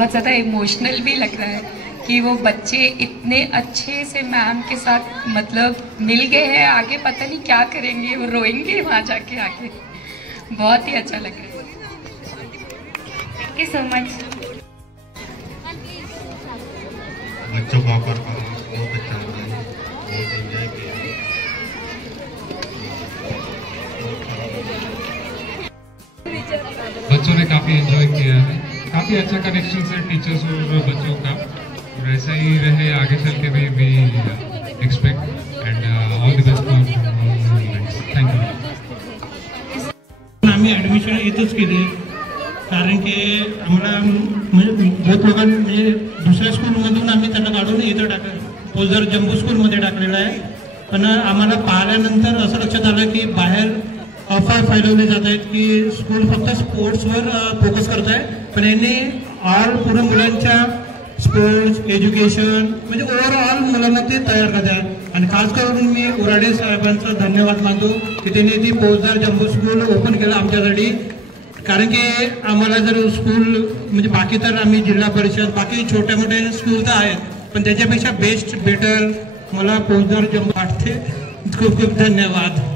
बहुत ज़्यादा इमोशनल भी लग रहा है कि वो बच्चे इतने अच्छे से मैम के साथ मतलब मिल गए हैं। आगे पता नहीं क्या करेंगे, वो रोएंगे वहाँ जाके आगे। बहुत ही अच्छा लग रहा है। Thank you so much. बच्चों को आकर बहुत अच्छा लगा है, बहुत एंजॉय किया। बच्चों ने काफ़ी एंजॉय किया है, काफ़ी अच्छा कनेक्शन है टीचर्स और बच्चों का, और ऐसा ही रहे आगे चल के भी we expect and all the best for events. Thank you. आम्ही ॲडमिशन इथंच केली कारण की आम्हाला म्हणजे बहुत लोकांनी म्हणजे दुसऱ्या स्कूलमधून आम्ही त्यांना काढून इथं टाकलं, पोझर जम्बो स्कूलमध्ये टाकलेलं आहे. पण आम्हाला पाहिल्यानंतर असं लक्षात आलं की बाहेर अफवा फैलवले जात आहेत की स्कूल फक्त स्पोर्ट्सवर फोकस करत आहे, पण यांनी ऑल पूर्ण मुलांच्या स्पोर्ट्स एज्युकेशन म्हणजे ओव्हरऑल मुलांना ते तयार करत आहेत. आणि खास करून मी उराडे साहेबांचा धन्यवाद मानतो की त्यांनी ती पोझर जम्बो स्कूल ओपन केलं आमच्यासाठी. कारण की आम्हाला जर स्कूल म्हणजे बाकी तर आम्ही जिल्हा परिषद बाकी छोट्या मोठ्या स्कूल तर आहेत, पण त्याच्यापेक्षा बेस्ट बेटर मला पोझर जम्बो वाटते. खूप खूप धन्यवाद.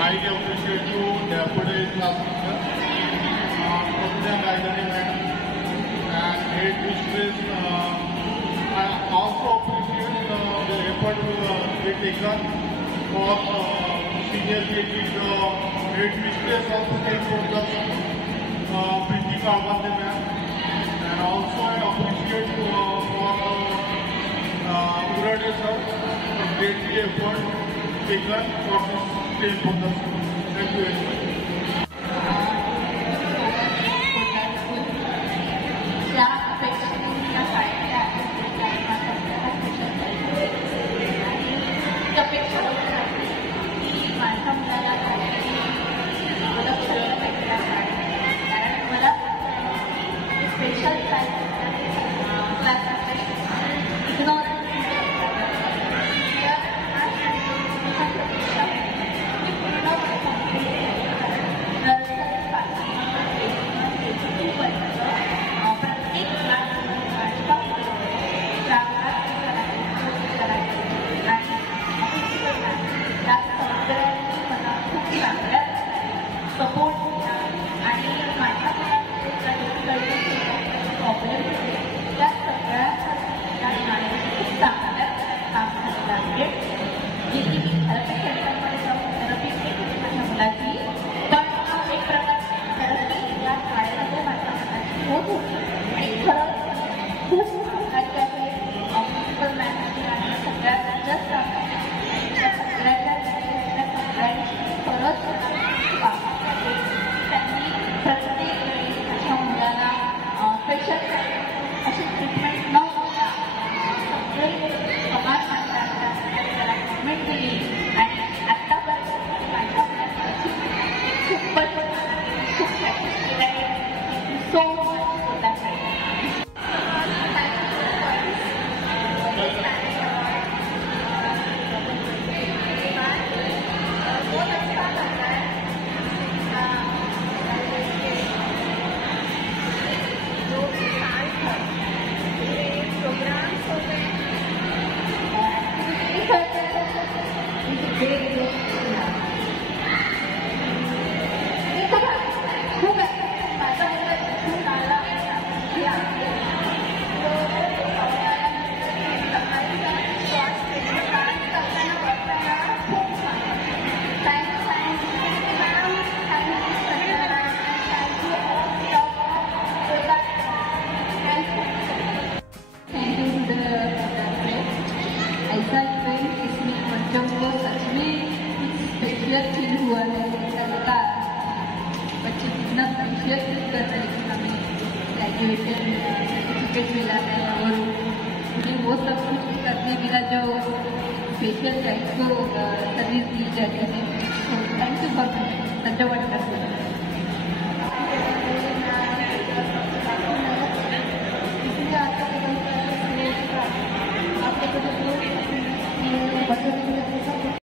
I appreciate you, Deputy Class Teacher, President Gaidani Madam, and Head Mistress. I also appreciate the effort they taken for senior KG. Head Mistress also came from the Preeti Kawande ma'am, and also I appreciate for Urade sir for great effort taken for this. Thank you very much. Special feel हुआ है। ऐसा बच्चे कितना appreciate कर रहे हैं कि हमें ग्रेजुएशन सर्टिफिकेट मिला है और उन्हें वो सब कुछ करने मिला जो स्पेशल राइट को सर्विस दी जाती है। तो thank you for such a wonderful.